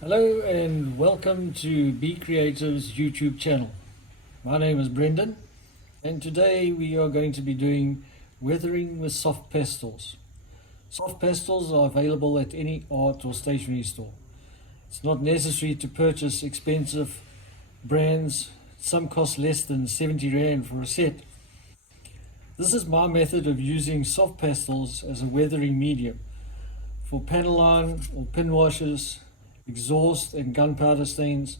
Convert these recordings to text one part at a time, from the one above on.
Hello and welcome to Be Creative's YouTube channel. My name is Brendan and today we are going to be doing weathering with soft pastels. Soft pastels are available at any art or stationery store. It's not necessary to purchase expensive brands. Some cost less than 70 Rand for a set. This is my method of using soft pastels as a weathering medium for panel line or pin washes, exhaust and gunpowder stains,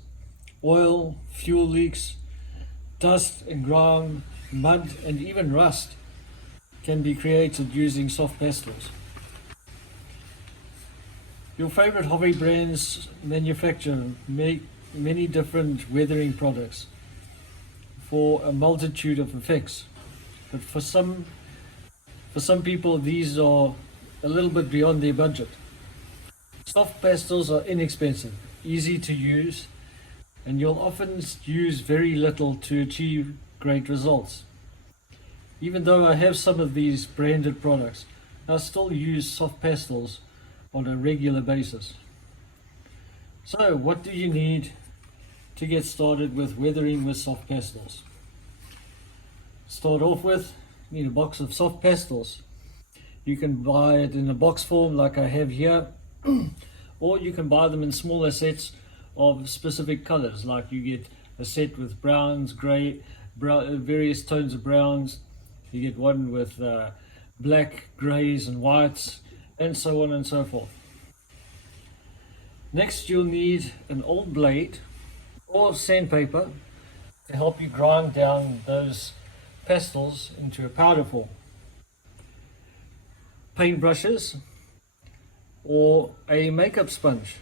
oil, fuel leaks, dust and grime, mud and even rust can be created using soft pastels. Your favorite hobby brands manufacture many different weathering products for a multitude of effects, but for some people these are a little bit beyond their budget. Soft pastels are inexpensive, easy to use, and you'll often use very little to achieve great results. Even though I have some of these branded products, I still use soft pastels on a regular basis. So, what do you need to get started with weathering with soft pastels? Start off with, you need a box of soft pastels. You can buy it in a box form like I have here, or you can buy them in smaller sets of specific colors, like you get a set with browns, grey, various tones of browns. You get one with black, greys and whites, and so on and so forth. Next, you'll need an old blade or sandpaper to help you grind down those pastels into a powder form. Paint brushes or a makeup sponge.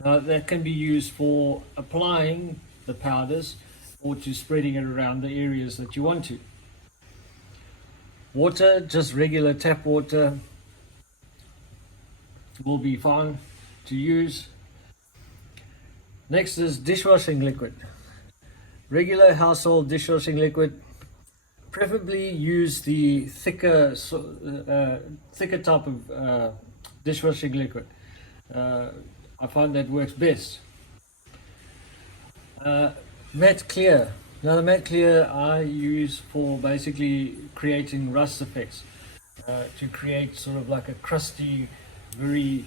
That can be used for applying the powders or to spreading it around the areas that you want to. Water, just regular tap water, will be fine to use. Next is dishwashing liquid. Regular household dishwashing liquid. Preferably use the thicker type of dishwashing liquid. I find that works best. Matte clear. Now the matte clear I use for basically creating rust effects, to create sort of like a crusty, very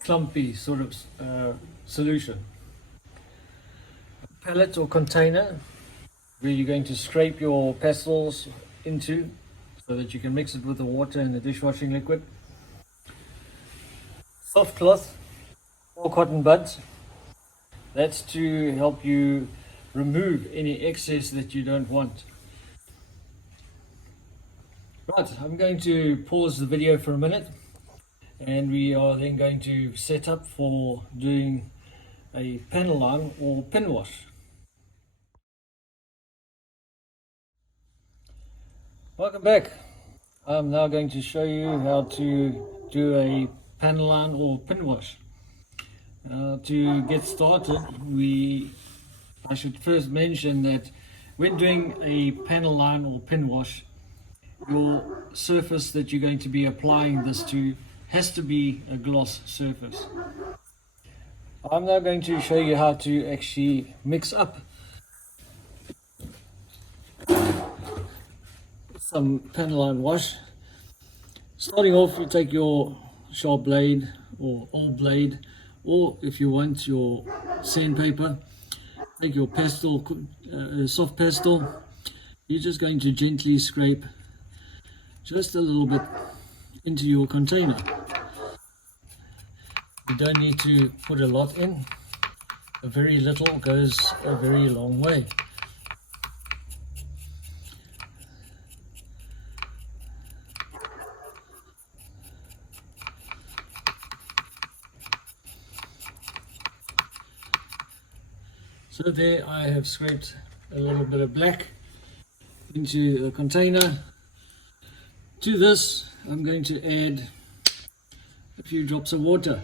clumpy sort of solution. A palette or container where you're going to scrape your pastels into so that you can mix it with the water and the dishwashing liquid. Soft cloth or cotton buds. That's to help you remove any excess that you don't want. Right, I'm going to pause the video for a minute and we are then going to set up for doing a panel line or pin wash. Welcome back. I'm now going to show you how to do a panel line or pin wash. To get started, I should first mention that when doing a panel line or pin wash, your surface that you're going to be applying this to has to be a gloss surface. I'm now going to show you how to actually mix up some panel line wash. Starting off, you take your sharp blade or old blade, or if you want your sandpaper, take your pastel, soft pastel. You're just going to gently scrape just a little bit into your container. You don't need to put a lot in. A very little goes a very long way. So there I have scraped a little bit of black into the container. To this I'm going to add a few drops of water,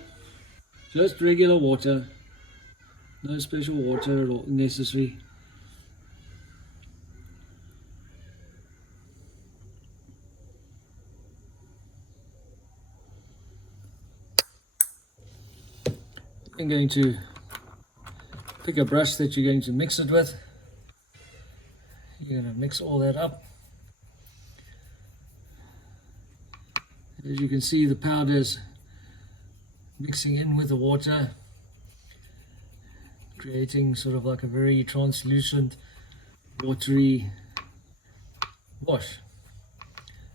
just regular water, no special water at all necessary. I'm going to pick a brush that you're going to mix it with. You're going to mix all that up. As you can see, the powder's mixing in with the water, creating sort of like a very translucent, watery wash.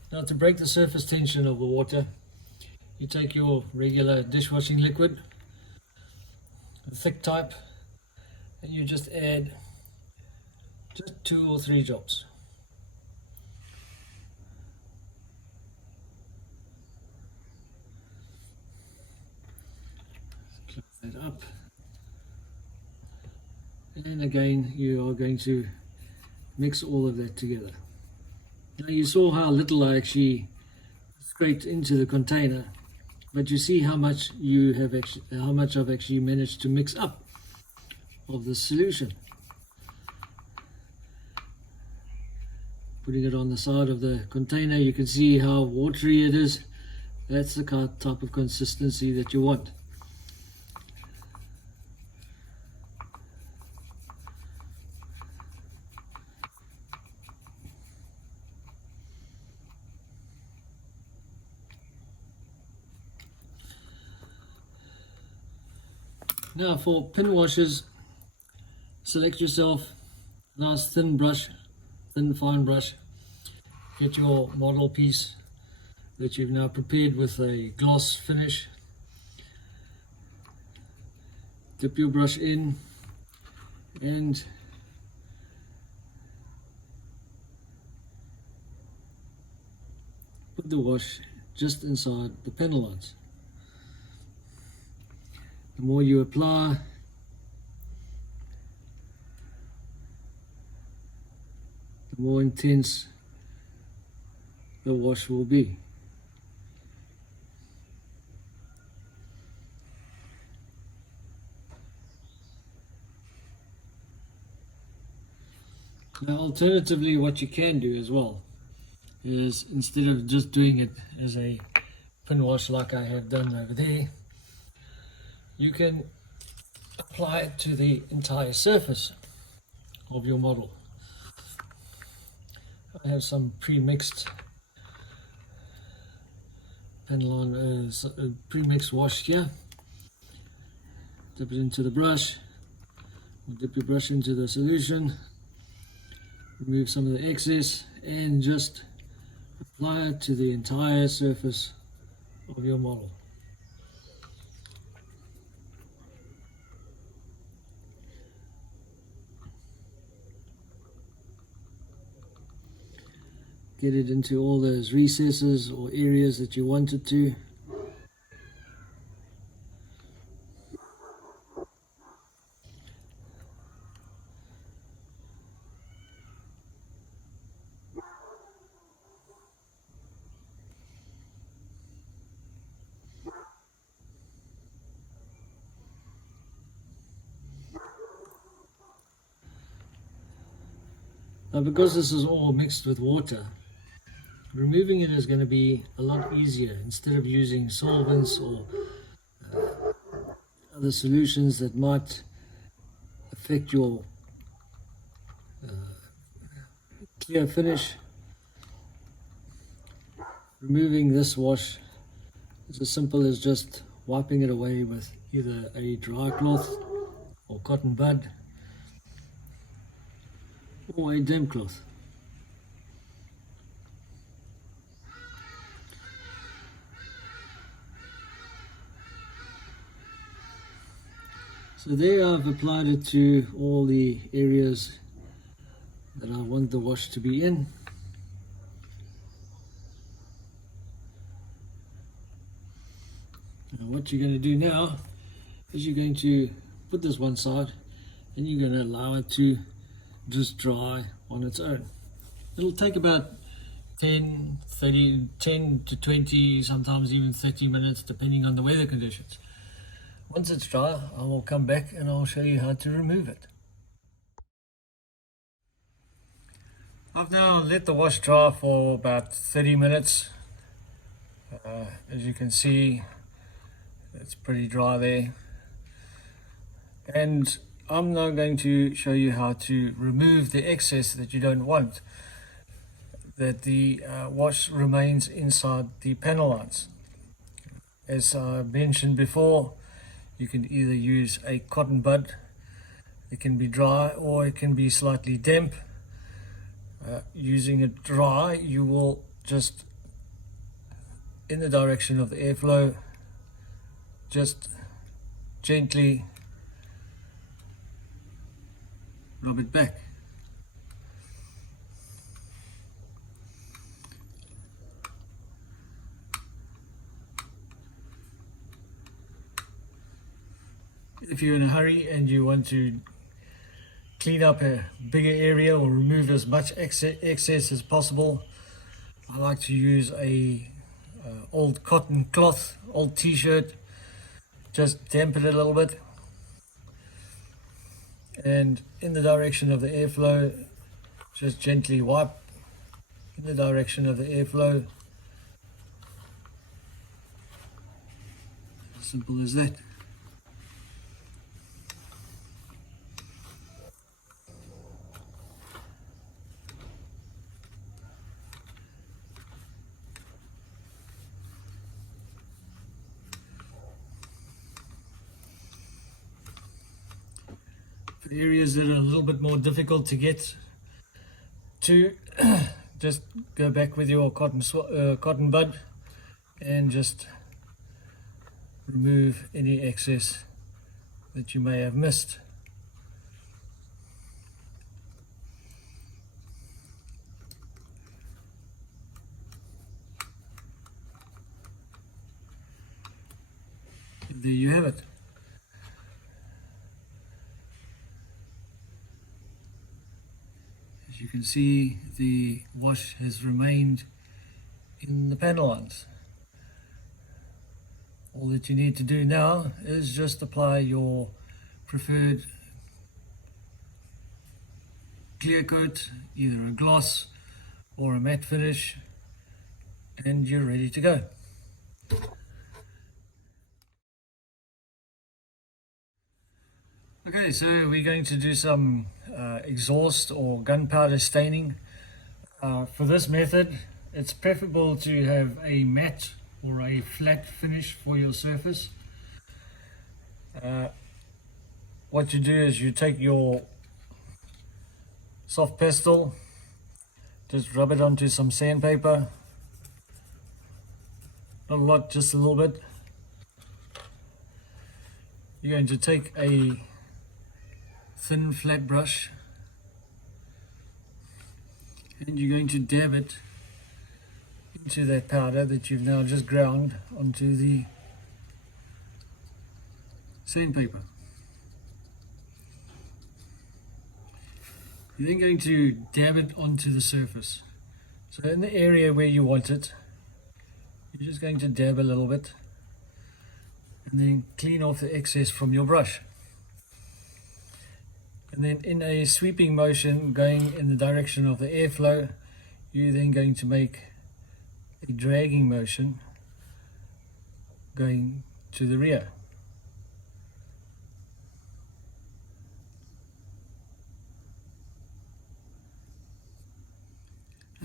Now, to break the surface tension of the water, you take your regular dishwashing liquid, the thick type, and you just add just 2 or 3 drops. Close that up. And again, you are going to mix all of that together. Now, you saw how little I actually scraped into the container, but you see how much I've actually managed to mix up of the solution. Putting it on the side of the container, you can see how watery it is. That's the type of consistency that you want. Now, for pin washes, select yourself a nice thin brush, thin fine brush. Get your model piece that you've now prepared with a gloss finish. Dip your brush in and put the wash just inside the panel lines. The more you apply, the more intense the wash will be. Now, alternatively, what you can do as well is, instead of just doing it as a pin wash like I have done over there, you can apply it to the entire surface of your model. I have some pre-mixed pre-mixed wash here. Dip it into the brush, dip your brush into the solution, remove some of the excess, and just apply it to the entire surface of your model. Get it into all those recesses or areas that you want it to. Now, because this is all mixed with water, removing it is going to be a lot easier. Instead of using solvents or other solutions that might affect your clear finish, removing this wash is as simple as just wiping it away with either a dry cloth or cotton bud or a damp cloth. So there I've applied it to all the areas that I want the wash to be in. Now what you're going to do now is you're going to put this one side and you're going to allow it to just dry on its own. It'll take about 10 to 20, sometimes even 30 minutes depending on the weather conditions. Once it's dry, I will come back and I'll show you how to remove it. I've now let the wash dry for about 30 minutes. As you can see, it's pretty dry there. And I'm now going to show you how to remove the excess that you don't want, that the wash remains inside the panel lines. As I mentioned before, you can either use a cotton bud. It can be dry or it can be slightly damp. Using it dry, you will just, in the direction of the airflow, just gently rub it back. If you're in a hurry and you want to clean up a bigger area or remove as much excess as possible, I like to use a old cotton cloth, old t-shirt, just dampen it a little bit, and in the direction of the airflow, just gently wipe in the direction of the airflow. As simple as that. For areas that are a little bit more difficult to get to, just go back with your cotton bud and just remove any excess that you may have missed. There you have it. As you can see, the wash has remained in the panel lines. All that you need to do now is just apply your preferred clear coat, either a gloss or a matte finish, and you're ready to go. Okay, so we're going to do some exhaust or gunpowder staining. For this method, it's preferable to have a matte or a flat finish for your surface. What you do is you take your soft pastel, just rub it onto some sandpaper. Not a lot, just a little bit. You're going to take a thin flat brush and you're going to dab it into that powder that you've now just ground onto the sandpaper. You're then going to dab it onto the surface. So in the area where you want it, you're just going to dab a little bit and then clean off the excess from your brush. And then in a sweeping motion going in the direction of the airflow, you're then going to make a dragging motion going to the rear.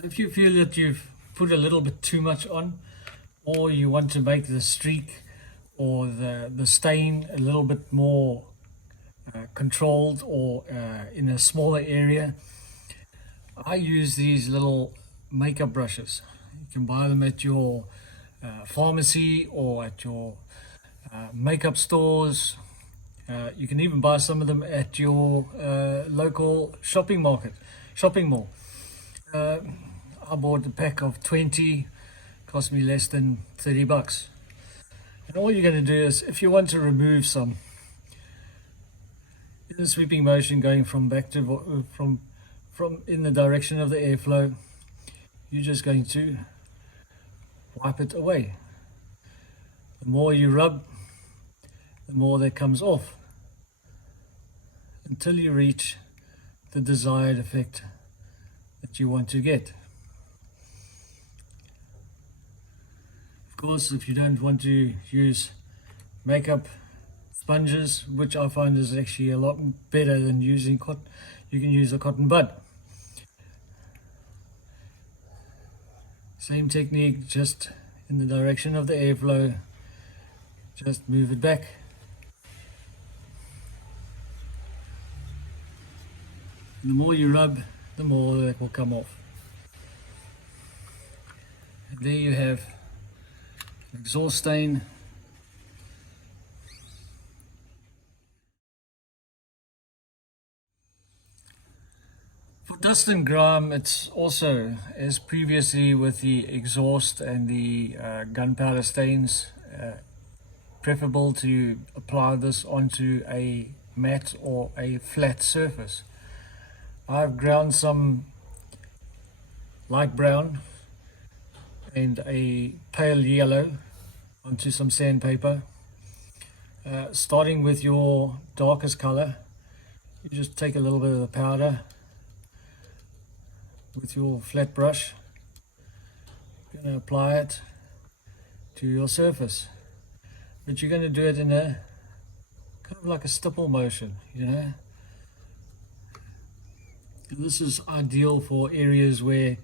If you feel that you've put a little bit too much on, or you want to make the streak or the stain a little bit more controlled or in a smaller area, I use these little makeup brushes. You can buy them at your pharmacy or at your makeup stores. You can even buy some of them at your local shopping mall. I bought a pack of 20, cost me less than 30 bucks. And all you're going to do is, if you want to remove some, in the sweeping motion going from back to from in the direction of the airflow, you're just going to wipe it away. The more you rub, the more that comes off, until you reach the desired effect that you want to get. Of course, if you don't want to use makeup sponges, which I find is actually a lot better than using cotton. You can use a cotton bud. Same technique, just in the direction of the airflow, just move it back. The more you rub, the more that will come off. And there you have exhaust stain. For dust and grime, it's also, as previously with the exhaust and the gunpowder stains, preferable to apply this onto a matte or a flat surface. I've ground some light brown and a pale yellow onto some sandpaper. Starting with your darkest color, you just take a little bit of the powder with your flat brush. You're going to apply it to your surface, but you're going to do it in a kind of like a stipple motion, you know. And this is ideal for areas where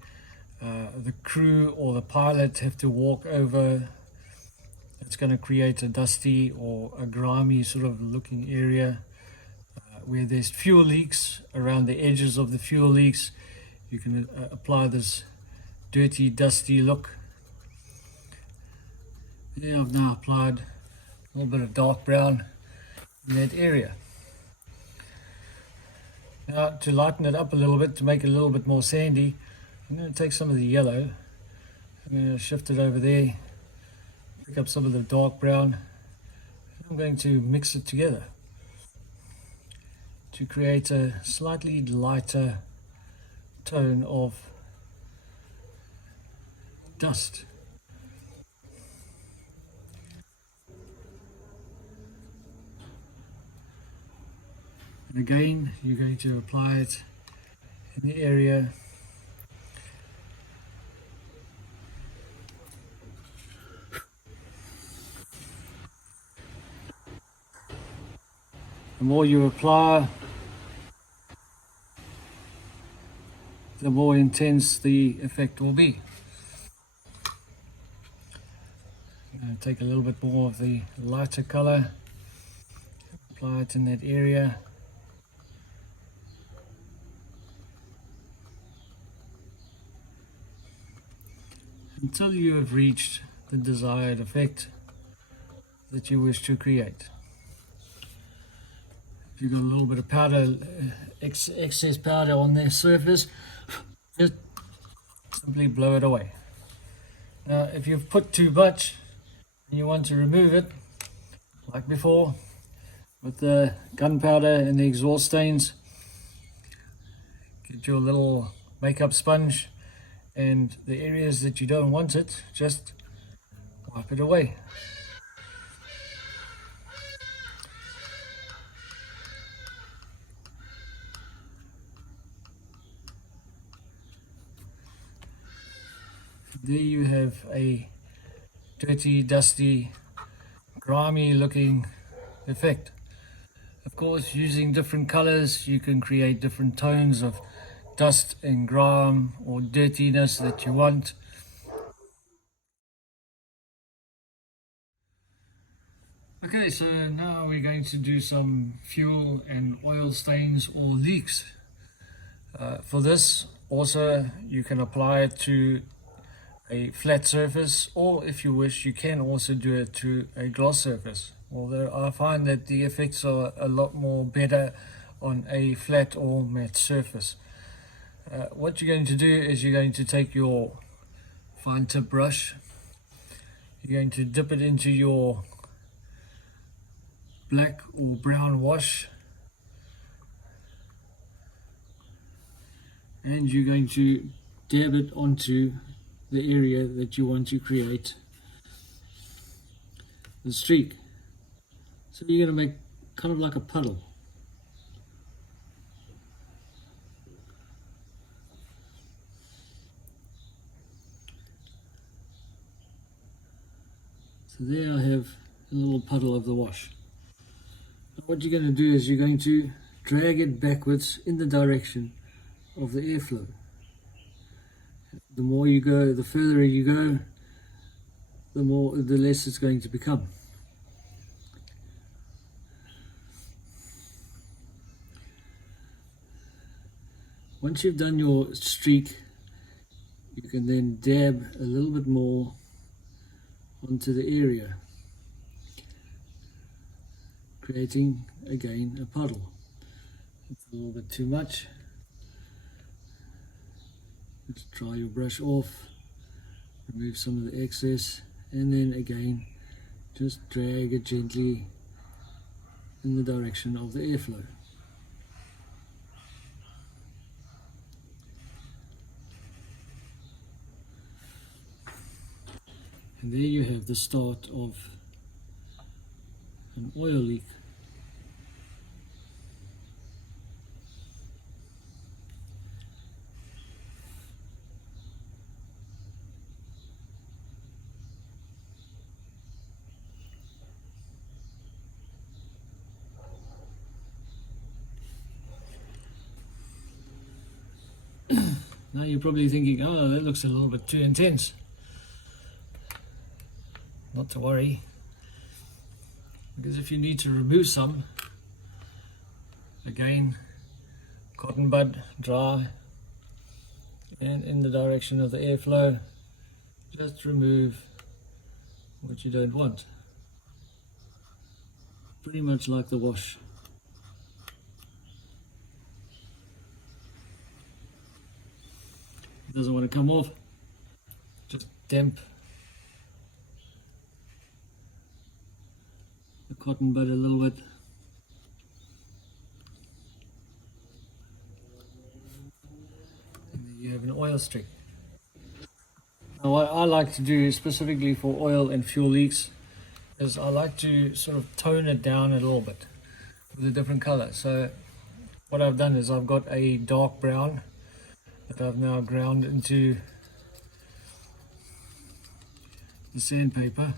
the crew or the pilot have to walk over. It's going to create a dusty or a grimy sort of looking area where there's fuel leaks. Around the edges of the fuel leaks, you can apply this dirty, dusty look. There, I've now applied a little bit of dark brown in that area. Now, to lighten it up a little bit, to make it a little bit more sandy, I'm going to take some of the yellow, I'm going to shift it over there, pick up some of the dark brown, and I'm going to mix it together to create a slightly lighter tone of dust. And again, you're going to apply it in the area the more you apply, the more intense the effect will be. I'm going to take a little bit more of the lighter color, apply it in that area. Until you have reached the desired effect that you wish to create. If you've got a little bit of powder, excess powder on their surface, just simply blow it away. Now, if you've put too much and you want to remove it, like before, with the gunpowder and the exhaust stains, get your little makeup sponge, and the areas that you don't want it, just wipe it away. There you have a dirty, dusty, grimy looking effect. Of course, using different colors, you can create different tones of dust and grime or dirtiness that you want. Okay, so now we're going to do some fuel and oil stains or leaks. For this, also you can apply it to a flat surface, or if you wish, you can also do it to a gloss surface. Although I find that the effects are a lot more better on a flat or matte surface. What you're going to do is you're going to take your fine tip brush, you're going to dip it into your black or brown wash, and you're going to dab it onto the area that you want to create the streak. So you're going to make kind of like a puddle. So there I have a little puddle of the wash. What you're going to do is you're going to drag it backwards in the direction of the airflow. The more you go, the further you go, the less it's going to become. Once you've done your streak, you can then dab a little bit more onto the area, creating again a puddle. It's a little bit too much. Just dry your brush off, remove some of the excess, and then again just drag it gently in the direction of the airflow. And there you have the start of an oil leak. Now you're probably thinking, oh, that looks a little bit too intense. Not to worry, because if you need to remove some, again, cotton bud, dry, and in the direction of the airflow, just remove what you don't want. Pretty much like the wash. It doesn't want to come off, just damp the cotton bud a little bit. And then you have an oil streak. Now what I like to do specifically for oil and fuel leaks is I like to sort of tone it down a little bit with a different color. So what I've done is I've got a dark brown that I've now ground into the sandpaper.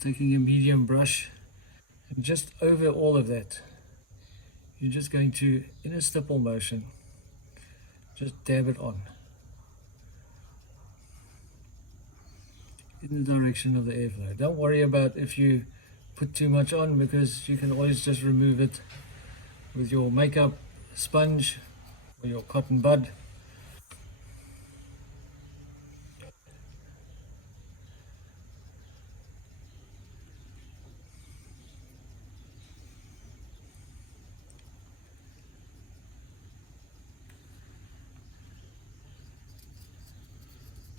Taking a medium brush, and just over all of that, you're just going to, in a stipple motion, just dab it on in the direction of the airflow. Don't worry about if you put too much on, because you can always just remove it with your makeup sponge or your cotton bud.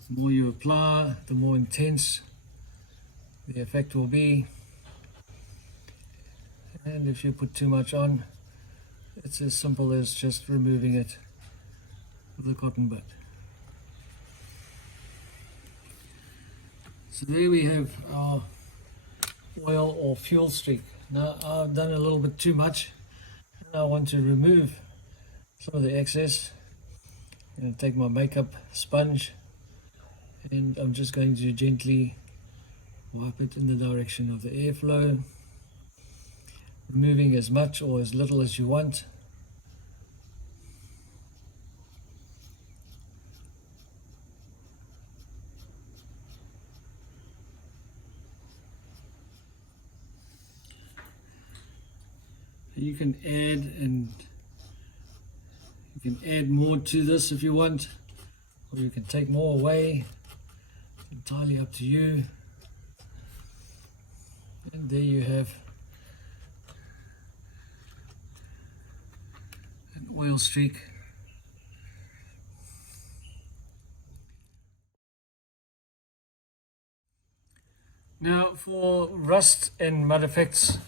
The more you apply, the more intense the effect will be. And if you put too much on, it's as simple as just removing it with the cotton bud. So there we have our oil or fuel streak. Now I've done a little bit too much, and I want to remove some of the excess. I'm going to take my makeup sponge, and I'm just going to gently wipe it in the direction of the airflow, removing as much or as little as you want. You can add more to this if you want, or you can take more away. It's entirely up to you. And there you have an oil streak. Now for rust and mud effects,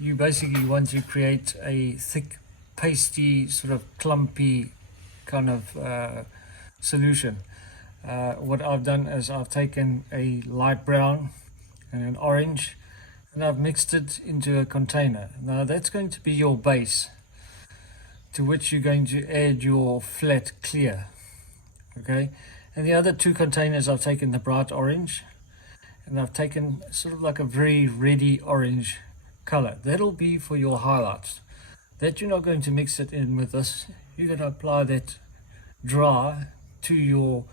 you basically want to create a thick, pasty, sort of clumpy kind of solution. What I've done is I've taken a light brown and an orange, and I've mixed it into a container. Now that's going to be your base, to which you're going to add your flat clear. Okay, and the other two containers, I've taken the bright orange and I've taken sort of like a very reddy orange color. That'll be for your highlights. That you're not going to mix it in with this. You're going to apply that dry to your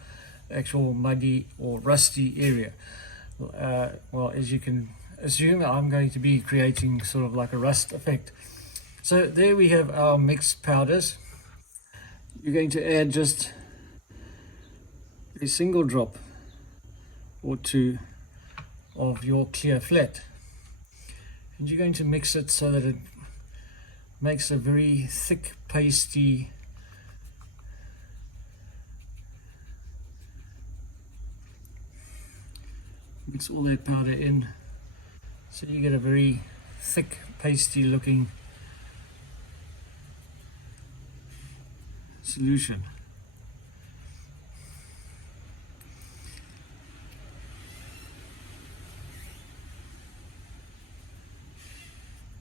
actual muddy or rusty area. Well, as you can assume, I'm going to be creating sort of like a rust effect. So there we have our mixed powders. You're going to add just a single drop or two of your clear flat, and you're going to mix it so that it makes a very thick pasty mix all that powder in so you get a very thick pasty looking solution.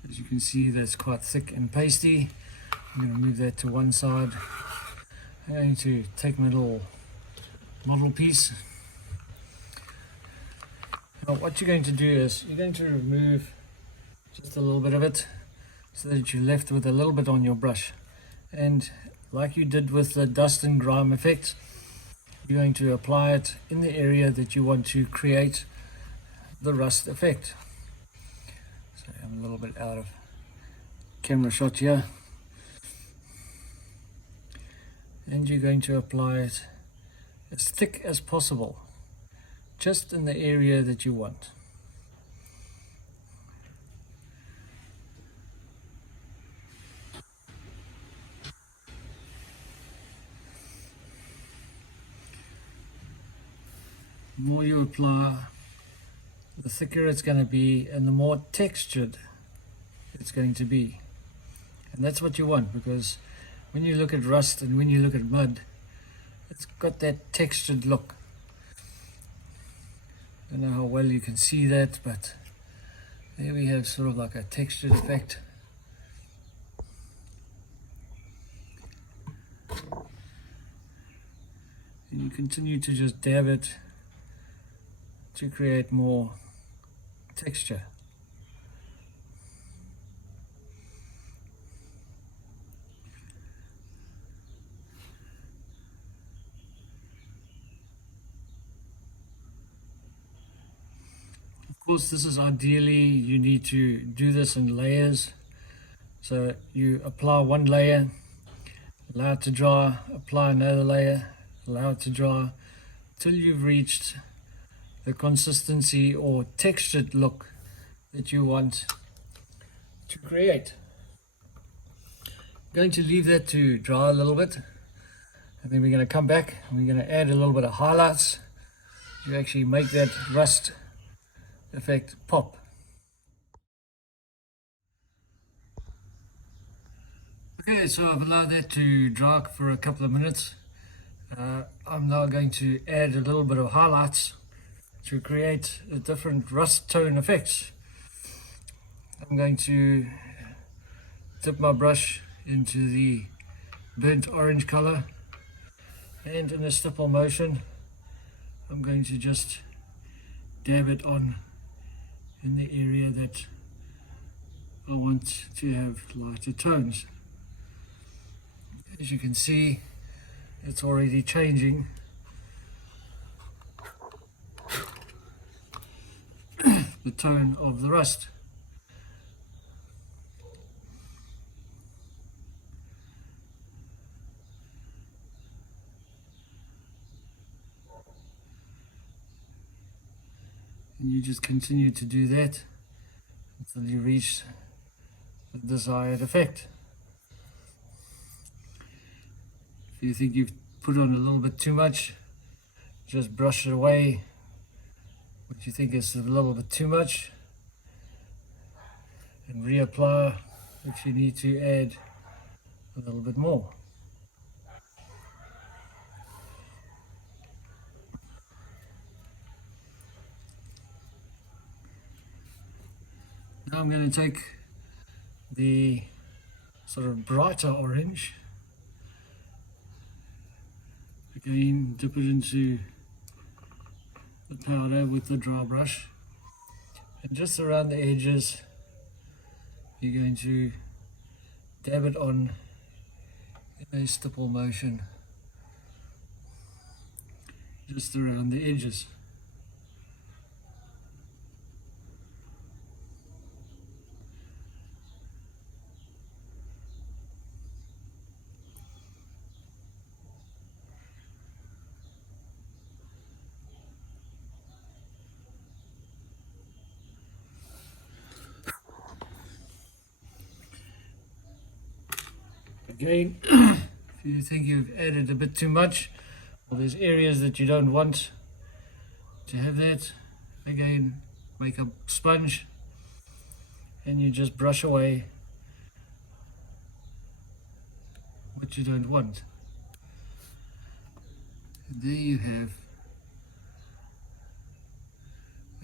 As you can see, that's quite thick and pasty. I'm going to move that to one side. I'm going to take my little model piece. Now what you're going to do is you're going to remove just a little bit of it so that you're left with a little bit on your brush, and like you did with the dust and grime effect, you're going to apply it in the area that you want to create the rust effect. So I'm a little bit out of camera shot here, and you're going to apply it as thick as possible, just in the area that you want. The more you apply, the thicker it's going to be and the more textured it's going to be. And that's what you want, because when you look at rust and when you look at mud, it's got that textured look. I don't know how well you can see that, but there we have sort of like a textured effect. And you continue to just dab it to create more texture. Of course, this is ideally, you need to do this in layers. So you apply one layer, allow it to dry, apply another layer, allow it to dry, till you've reached the consistency or textured look that you want to create. I'm going to leave that to dry a little bit, and then we're going to come back and we're going to add a little bit of highlights to actually make that rust effect pop. Okay, so I've allowed that to dry for a couple of minutes. I'm now going to add a little bit of highlights to create a different rust tone effects. I'm going to dip my brush into the burnt orange color, and in a stipple motion I'm going to just dab it on in the area that I want to have lighter tones. As you can see, it's already changing the tone of the rust. And you just continue to do that until you reach the desired effect. If you think you've put on a little bit too much, just brush it away. What you think is a little bit too much, and reapply if you need to add a little bit more. Now I'm going to take the sort of brighter orange, again dip it into the powder with the dry brush, and just around the edges you're going to dab it on in a stipple motion just around the edges. Again, if you think you've added a bit too much, or there's areas that you don't want to have that, again, make a sponge and you just brush away what you don't want. And there you have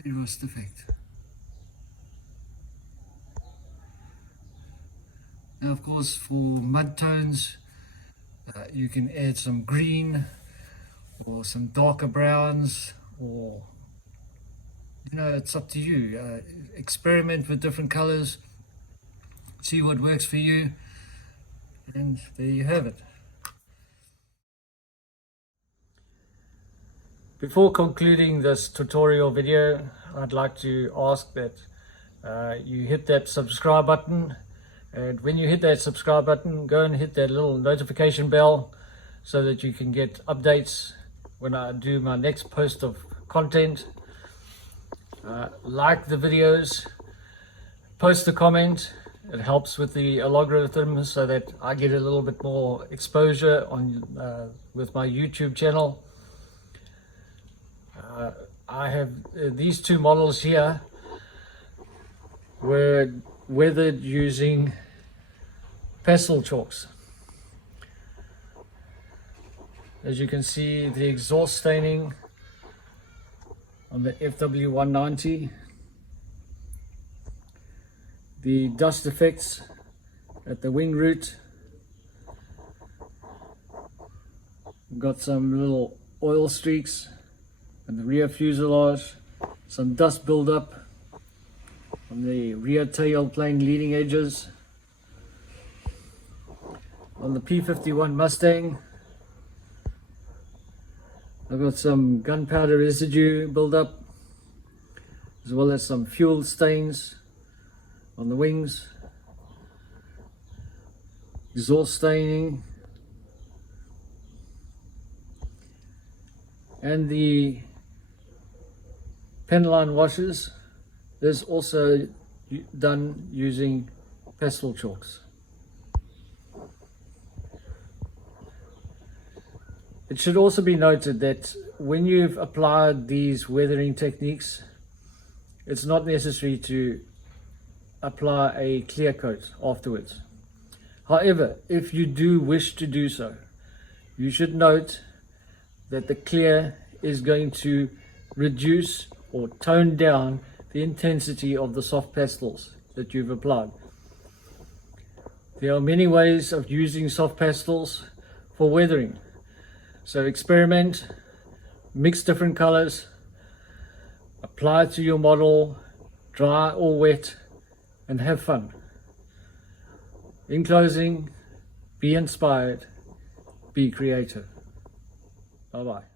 a rust effect. Now, of course, for mud tones, you can add some green or some darker browns, or it's up to you. Experiment with different colors, see what works for you, and there you have it. Before concluding this tutorial video, I'd like to ask that you hit that subscribe button. And when you hit that subscribe button, go and hit that little notification bell so that you can get updates when I do my next post of content. Like the videos, post a comment. It helps with the algorithm so that I get a little bit more exposure on with my YouTube channel. I have these two models here were weathered using pastel chalks. As you can see, the exhaust staining on the FW190, the dust effects at the wing root. We've got some little oil streaks on the rear fuselage, some dust buildup on the rear tail plane leading edges. On the P51 Mustang, I've got some gunpowder residue buildup, as well as some fuel stains on the wings, exhaust staining, and the penline washes is also done using pastel chalks. It should also be noted that when you've applied these weathering techniques, it's not necessary to apply a clear coat afterwards. However, if you do wish to do so, you should note that the clear is going to reduce or tone down the intensity of the soft pastels that you've applied. There are many ways of using soft pastels for weathering. So experiment, mix different colors, apply it to your model, dry or wet, and have fun. In closing, be inspired, be creative. Bye-bye.